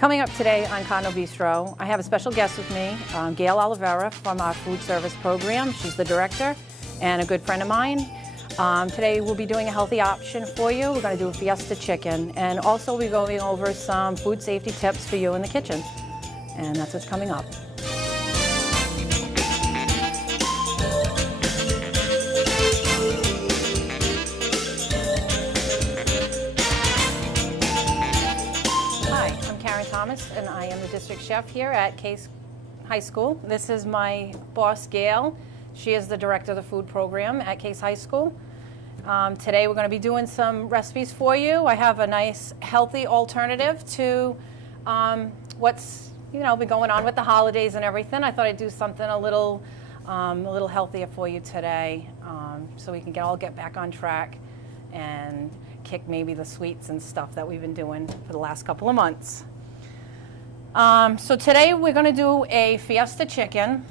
Coming up today on Cardinal Bistro, I have a special guest with me, Gail Oliveira from our food service program. She's the director and a good friend of mine. Today we'll be doing a healthy option for you. We're going to do a Fiesta chicken, and also we're going over some food safety tips for you in the kitchen. And that's what's coming up. Thomas, and I am the district chef here at Case High School. This is my boss, Gail. She is the director of the food program at Case High School. Today we're going to be doing some recipes for you. I have a nice, healthy alternative to what's been going on with the holidays and everything. I thought I'd do something a little healthier for you today, so we can all get back on track and kick maybe the sweets and stuff that we've been doing for the last couple of months. So today we're going to do a Fiesta chicken,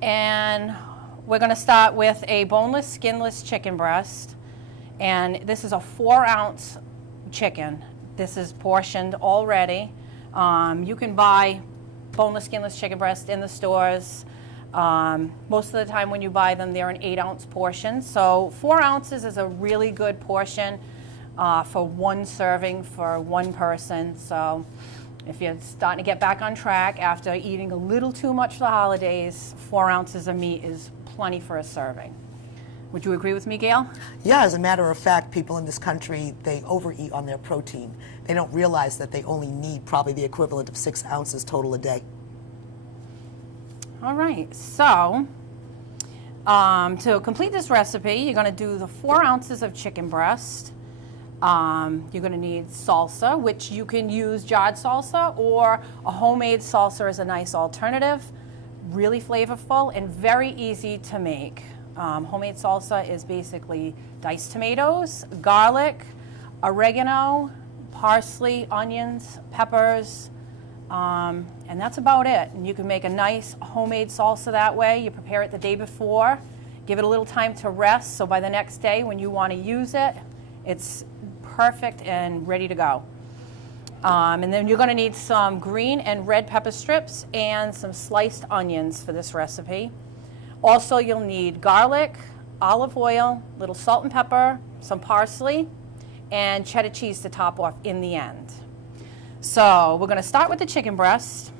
and we're going to start with a boneless, skinless chicken breast, and this is a 4-ounce chicken. This is portioned already. You can buy boneless, skinless chicken breast in the stores. Most of the time when you buy them, they're in 8-ounce portions. So 4 ounces is a really good portion for one serving for one person. So if you're starting to get back on track after eating a little too much for the holidays, 4 ounces of meat is plenty for a serving. Would you agree with me, Gail? Yeah, as a matter of fact, people in this country, they overeat on their protein. They don't realize that they only need probably the equivalent of 6 ounces total a day. All right, so to complete this recipe, you're going to do the 4 ounces of chicken breast. You're going to need salsa, which you can use jarred salsa, or a homemade salsa is a nice alternative. Really flavorful and very easy to make. Homemade salsa is basically diced tomatoes, garlic, oregano, parsley, onions, peppers, and that's about it. And you can make a nice homemade salsa that way. You prepare it the day before, give it a little time to rest, so by the next day when you want to use it, it's perfect and ready to go. And then you're going to need some green and red pepper strips and some sliced onions for this recipe. Also, you'll need garlic, olive oil, little salt and pepper, some parsley, and cheddar cheese to top off in the end. So we're going to start with the chicken breast.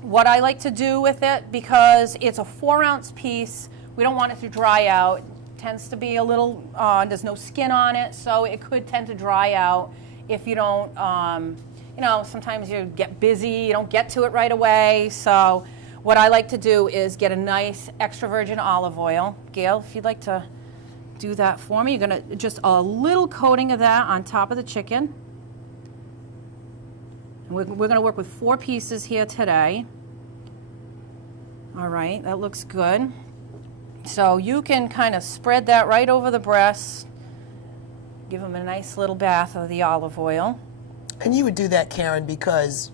What I like to do with it, because it's a 4-ounce piece, we don't want it to dry out. Tends to be a little, there's no skin on it, so it could tend to dry out if you don't, sometimes you get busy, you don't get to it right away. So what I like to do is get a nice extra virgin olive oil. Gail, if you'd like to do that for me, you're going to just a little coating of that on top of the chicken. And we're going to work with 4 pieces here today. All right, that looks good. So you can kind of spread that right over the breast, give them a nice little bath of the olive oil. And you would do that, Karen, because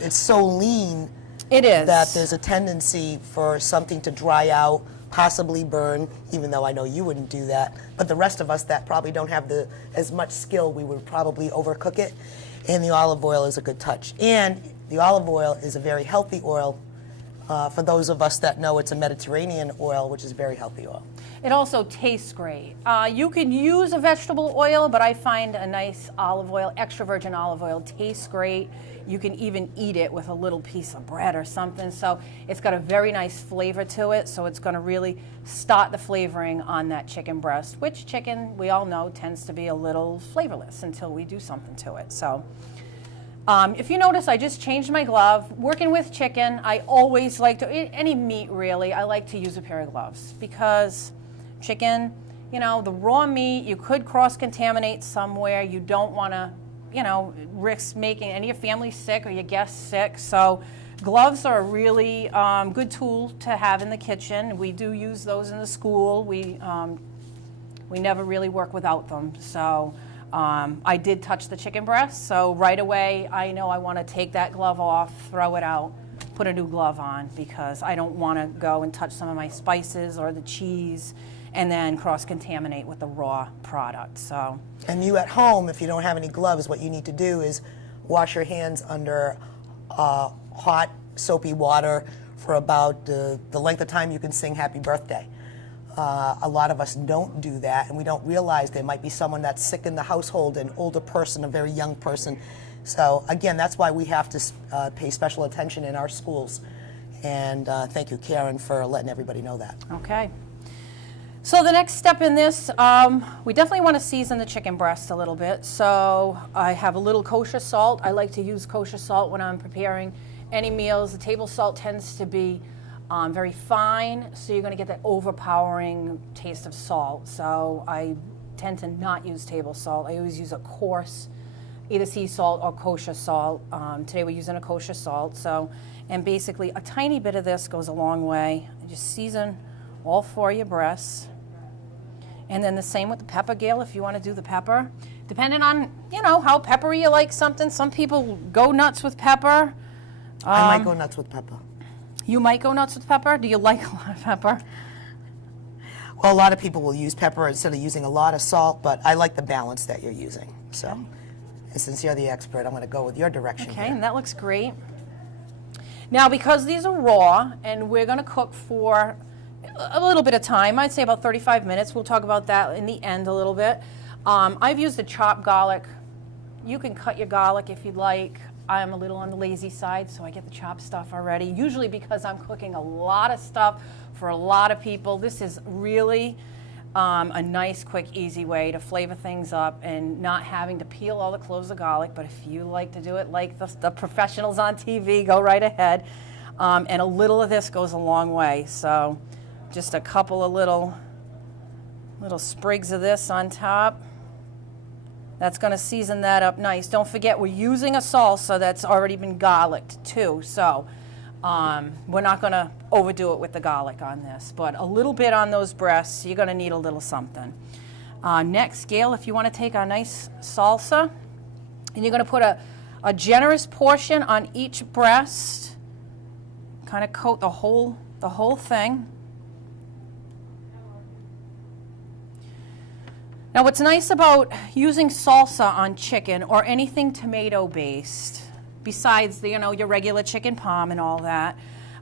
it's so lean. It is. That there's a tendency for something to dry out, possibly burn, even though I know you wouldn't do that. But the rest of us that probably don't have as much skill, we would probably overcook it. And the olive oil is a good touch. And the olive oil is a very healthy oil. For those of us that know, it's a Mediterranean oil, which is very healthy oil. It also tastes great. You can use a vegetable oil, but I find a nice olive oil, extra virgin olive oil, tastes great. You can even eat it with a little piece of bread or something. So it's got a very nice flavor to it. So it's going to really start the flavoring on that chicken breast, which chicken, we all know, tends to be a little flavorless until we do something to it. So if you notice, I just changed my glove. Working with chicken, I always like to, any meat really, I like to use a pair of gloves, because chicken, the raw meat, you could cross-contaminate somewhere. You don't want to, risk making any of your family sick or your guests sick. So gloves are a really good tool to have in the kitchen. We do use those in the school. We never really work without them. So I did touch the chicken breast, so right away I know I want to take that glove off, throw it out, put a new glove on, because I don't want to go and touch some of my spices or the cheese and then cross-contaminate with the raw product. So. And you at home, if you don't have any gloves, what you need to do is wash your hands under hot, soapy water for about the length of time you can sing happy birthday. A lot of us don't do that, and we don't realize there might be someone that's sick in the household, an older person, a very young person. So again, that's why we have to pay special attention in our schools. And thank you, Karen, for letting everybody know that. Okay. So the next step in this, we definitely want to season the chicken breast a little bit. So I have a little kosher salt. I like to use kosher salt when I'm preparing any meals. The table salt tends to be very fine, so you're going to get that overpowering taste of salt. So I tend to not use table salt. I always use a coarse, either sea salt or kosher salt. Today we're using a kosher salt. So, and basically a tiny bit of this goes a long way. Just season all 4 of your breasts. And then the same with the pepper, Gail, if you want to do the pepper. Depending on, how peppery you like something. Some people go nuts with pepper. I might go nuts with pepper. You might go nuts with pepper? Do you like a lot of pepper? Well, a lot of people will use pepper instead of using a lot of salt, but I like the balance that you're using. So, and since you're the expert, I'm going to go with your direction Okay, here. and that looks great. Now, because these are raw, and we're going to cook for a little bit of time, I'd say about 35 minutes. We'll talk about that in the end a little bit. I've used a chopped garlic. You can cut your garlic if you'd like. I'm a little on the lazy side, so I get the chopped stuff already, usually because I'm cooking a lot of stuff for a lot of people. This is really a nice, quick, easy way to flavor things up and not having to peel all the cloves of garlic. But if you like to do it like the professionals on TV, go right ahead. And a little of this goes a long way. So just a couple of little sprigs of this on top. That's going to season that up nice. Don't forget, we're using a salsa that's already been garlicked too. So we're not going to overdo it with the garlic on this. But a little bit on those breasts, you're going to need a little something. Next, Gail, if you want to take our nice salsa, and you're going to put a generous portion on each breast. Kind of coat the whole thing. Now, what's nice about using salsa on chicken or anything tomato-based, besides your regular chicken parm and all that,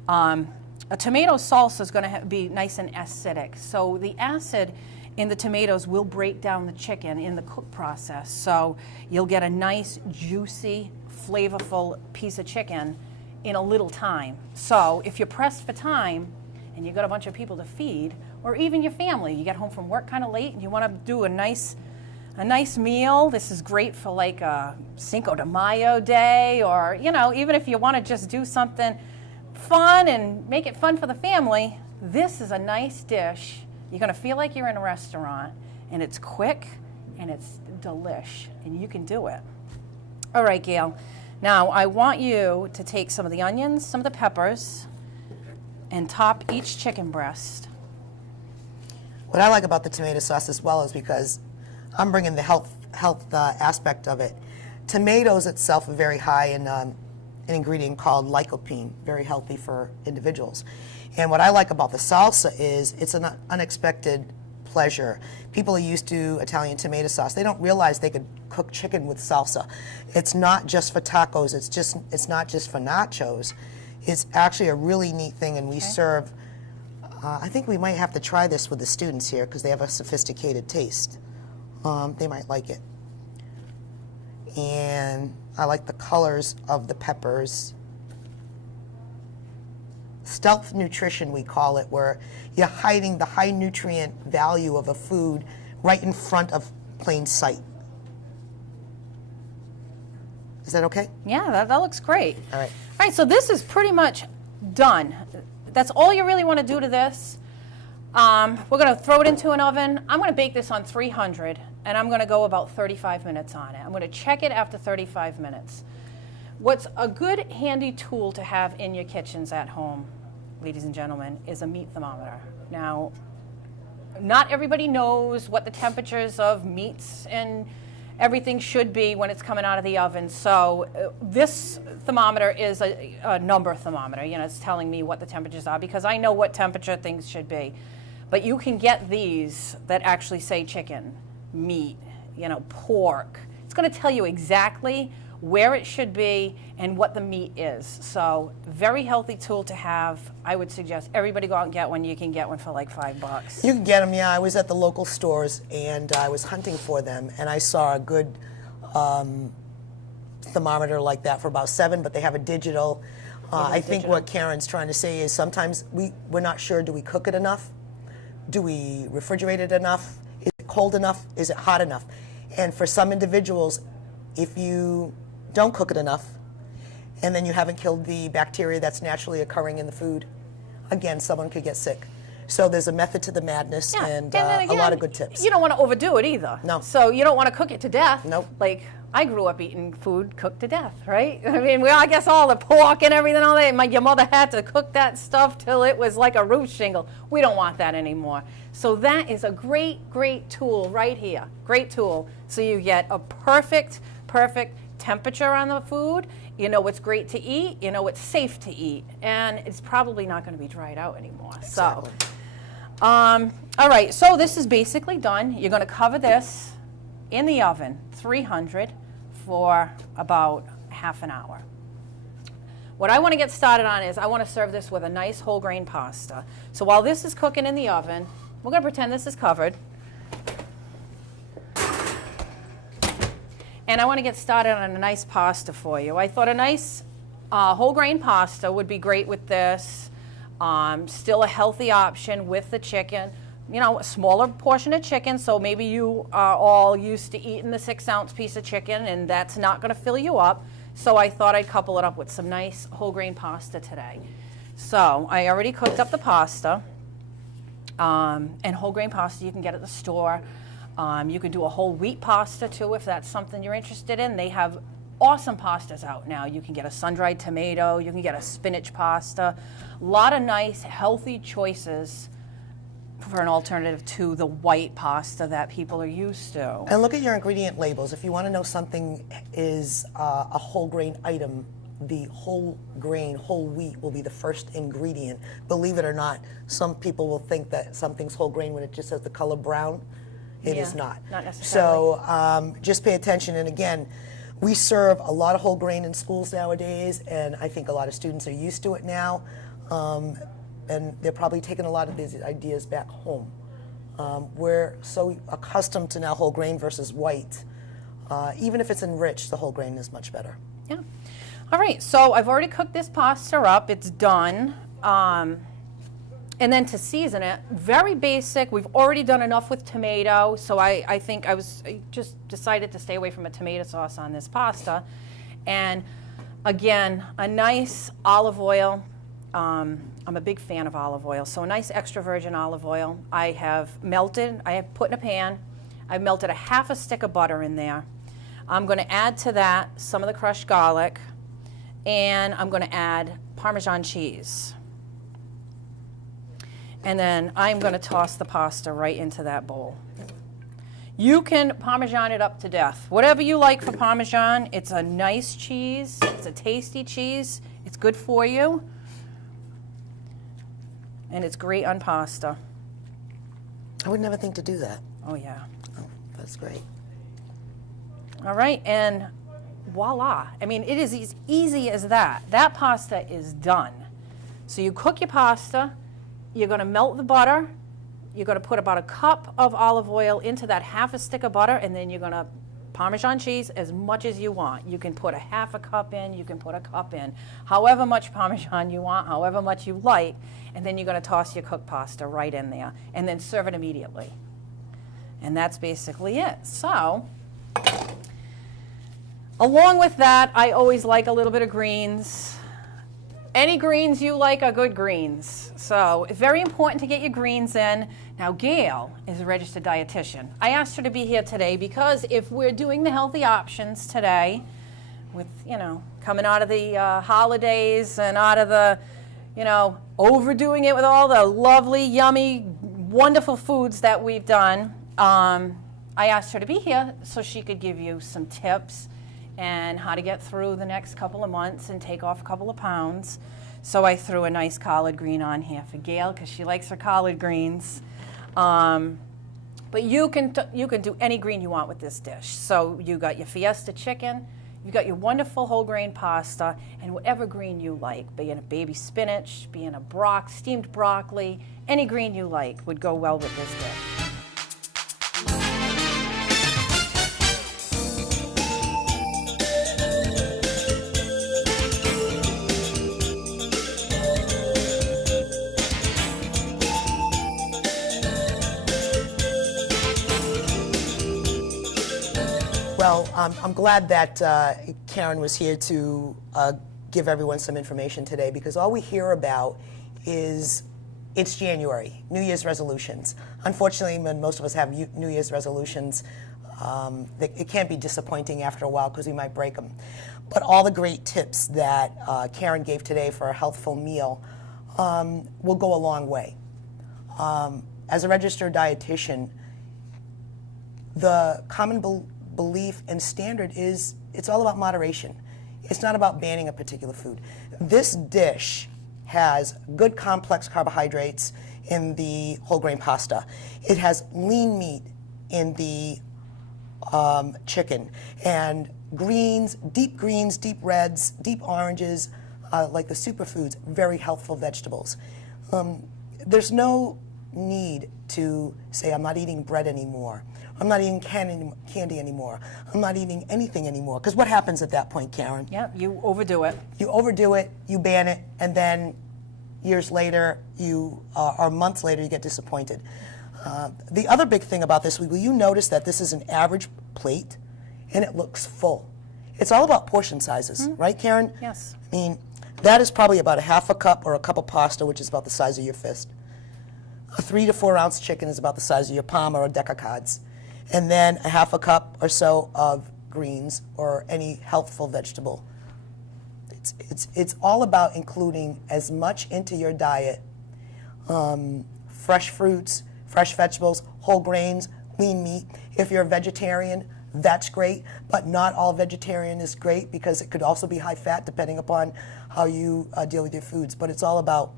a tomato salsa is going to be nice and acidic. So the acid in the tomatoes will break down the chicken in the cook process. So you'll get a nice, juicy, flavorful piece of chicken in a little time. So if you're pressed for time and you've got a bunch of people to feed, or even your family, you get home from work kind of late and you want to do a nice meal, this is great for like a Cinco de Mayo day, or even if you want to just do something fun and make it fun for the family, this is a nice dish. You're going to feel like you're in a restaurant, and it's quick and it's delish, and you can do it. All right, Gail. Now I want you to take some of the onions, some of the peppers, and top each chicken breast. What I like about the tomato sauce as well is because I'm bringing the health aspect of it. Tomatoes itself are very high in an ingredient called lycopene, very healthy for individuals. And what I like about the salsa is it's an unexpected pleasure. People are used to Italian tomato sauce. They don't realize they could cook chicken with salsa. It's not just for tacos. It's not just for nachos. It's actually a really neat thing, and we serve. I think we might have to try this with the students here because they have a sophisticated taste. They might like it. And I like the colors of the peppers. Stealth nutrition, we call it, where you're hiding the high nutrient value of a food right in front of plain sight. Is that okay? Yeah, that looks great. All right. All right, so this is pretty much done. That's all you really want to do to this. We're going to throw it into an oven. I'm going to bake this on 300, and I'm going to go about 35 minutes on it. I'm going to check it after 35 minutes. What's a good handy tool to have in your kitchens at home, ladies and gentlemen, is a meat thermometer. Now, not everybody knows what the temperatures of meats and everything should be when it's coming out of the oven. So this thermometer is a number thermometer. It's telling me what the temperatures are because I know what temperature things should be. But you can get these that actually say chicken, meat, pork. It's going to tell you exactly where it should be, and what the meat is. So very healthy tool to have. I would suggest everybody go out and get one. You can get one for like $5. You can get them, yeah. I was at the local stores and I was hunting for them, and I saw a good thermometer like that for about $7, but they have a digital. I think what Karen's trying to say is sometimes we're not sure, do we cook it enough? Do we refrigerate it enough? Is it cold enough? Is it hot enough? And for some individuals, if you don't cook it enough, and then you haven't killed the bacteria that's naturally occurring in the food, again, someone could get sick. So there's a method to the madness, and then again, a lot of good tips. You don't want to overdo it either. No. So you don't want to cook it to death. Nope. Like, I grew up eating food cooked to death, right? I mean, well, I guess all the pork and everything, all that. Your mother had to cook that stuff till it was like a roof shingle. We don't want that anymore. So that is a great, great tool right here. Great tool. So you get a perfect temperature on the food. You know what's great to eat. You know what's safe to eat. And it's probably not going to be dried out anymore. Exactly. So, all right, so this is basically done. You're going to cover this in the oven, 300, for about half an hour. What I want to get started on is I want to serve this with a nice whole grain pasta. So while this is cooking in the oven, we're going to pretend this is covered. And I want to get started on a nice pasta for you. I thought a nice whole grain pasta would be great with this. Still a healthy option with the chicken. You know, a smaller portion of chicken, so maybe you are all used to eating the 6-ounce piece of chicken, and that's not going to fill you up. So I thought I'd couple it up with some nice whole grain pasta today. So I already cooked up the pasta, and whole grain pasta you can get at the store. You can do a whole wheat pasta too if that's something you're interested in. They have awesome pastas out now. You can get a sun-dried tomato, you can get a spinach pasta. A lot of nice, healthy choices for an alternative to the white pasta that people are used to. And look at your ingredient labels. If you want to know something is a whole grain item, the whole grain, whole wheat will be the first ingredient. Believe it or not, some people will think that something's whole grain when it just has the color brown. It is not. Not necessarily. So just pay attention. And again, we serve a lot of whole grain in schools nowadays, and I think a lot of students are used to it now. And they're probably taking a lot of these ideas back home. We're so accustomed to now whole grain versus white. Even if it's enriched, the whole grain is much better. Yeah. All right, so I've already cooked this pasta up. It's done. And then to season it, very basic. We've already done enough with tomato, so I think I just decided to stay away from a tomato sauce on this pasta. And again, a nice olive oil. I'm a big fan of olive oil, so a nice extra virgin olive oil. I have put in a pan, I've melted a half a stick of butter in there. I'm going to add to that some of the crushed garlic, and I'm going to add Parmesan cheese. And then I'm going to toss the pasta right into that bowl. You can Parmesan it up to death. Whatever you like for Parmesan, it's a nice cheese, it's a tasty cheese, it's good for you. And it's great on pasta. I would never think to do that. Oh, yeah. Oh, that's great. All right, and voila. I mean, it is as easy as that. That pasta is done. So you cook your pasta, you're going to melt the butter, you're going to put about a cup of olive oil into that half a stick of butter, and then you're going to Parmesan cheese as much as you want. You can put a half a cup in, you can put a cup in, however much Parmesan you want, however much you like, and then you're going to toss your cooked pasta right in there, and then serve it immediately. And that's basically it. So, along with that, I always like a little bit of greens. Any greens you like are good greens. So it's very important to get your greens in. Now, Gail is a registered dietitian. I asked her to be here today because if we're doing the healthy options today, with, coming out of the holidays and out of the, overdoing it with all the lovely, yummy, wonderful foods that we've done, I asked her to be here so she could give you some tips and how to get through the next couple of months and take off a couple of pounds. So I threw a nice collard green on here for Gail because she likes her collard greens. But you can do any green you want with this dish. So you got your Fiesta chicken, You've got your wonderful whole grain pasta and whatever green you like, be it a baby spinach, be it a steamed broccoli, any green you like would go well with this dish. Well, I'm glad that Karen was here to give everyone some information today, because all we hear about is it's January, New Year's resolutions. Unfortunately, when most of us have New Year's resolutions, it can be disappointing after a while because we might break them. But all the great tips that Karen gave today for a healthful meal will go a long way. As a registered dietitian, the common belief and standard is it's all about moderation. It's not about banning a particular food. This dish has good complex carbohydrates in the whole grain pasta. It has lean meat in the chicken, and greens, deep reds, deep oranges, like the superfoods, very healthful vegetables. There's no need to say, I'm not eating bread anymore. I'm not eating candy anymore. I'm not eating anything anymore. Because what happens at that point, Karen? Yeah, you overdo it. You overdo it, you ban it, and then years later, or months later, you get disappointed. The other big thing about this, will you notice that this is an average plate, and it looks full? It's all about portion sizes, right, Karen? Yes. I mean, that is probably about a half a cup or a cup of pasta, which is about the size of your fist. A 3 to 4 ounce chicken is about the size of your palm or a deck of cards. And then a half a cup or so of greens or any healthful vegetable. It's all about including as much into your diet, fresh fruits, fresh vegetables, whole grains, lean meat. If you're a vegetarian, that's great, but not all vegetarian is great because it could also be high fat depending upon how you deal with your foods. But it's all about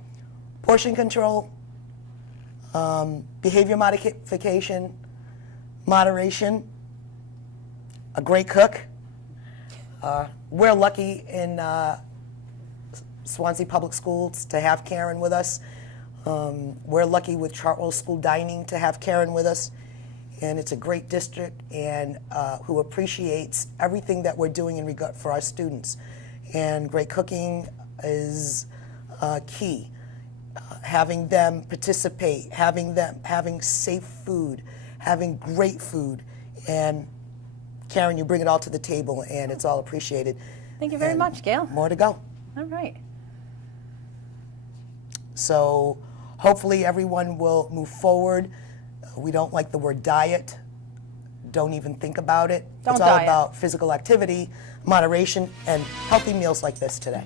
portion control, behavior modification, moderation, a great cook. We're lucky in Swansea Public Schools to have Karen with us. We're lucky with Chartwell School Dining to have Karen with us. And it's a great district and who appreciates everything that we're doing in regard for our students. And great cooking is key. Having them participate, having safe food, having great food, and Karen, you bring it all to the table, and it's all appreciated. Thank you very much, Gail. More to go. All right. So hopefully everyone will move forward. We don't like the word diet. Don't even think about it. Don't It's all diet. about physical activity, moderation, and healthy meals like this today.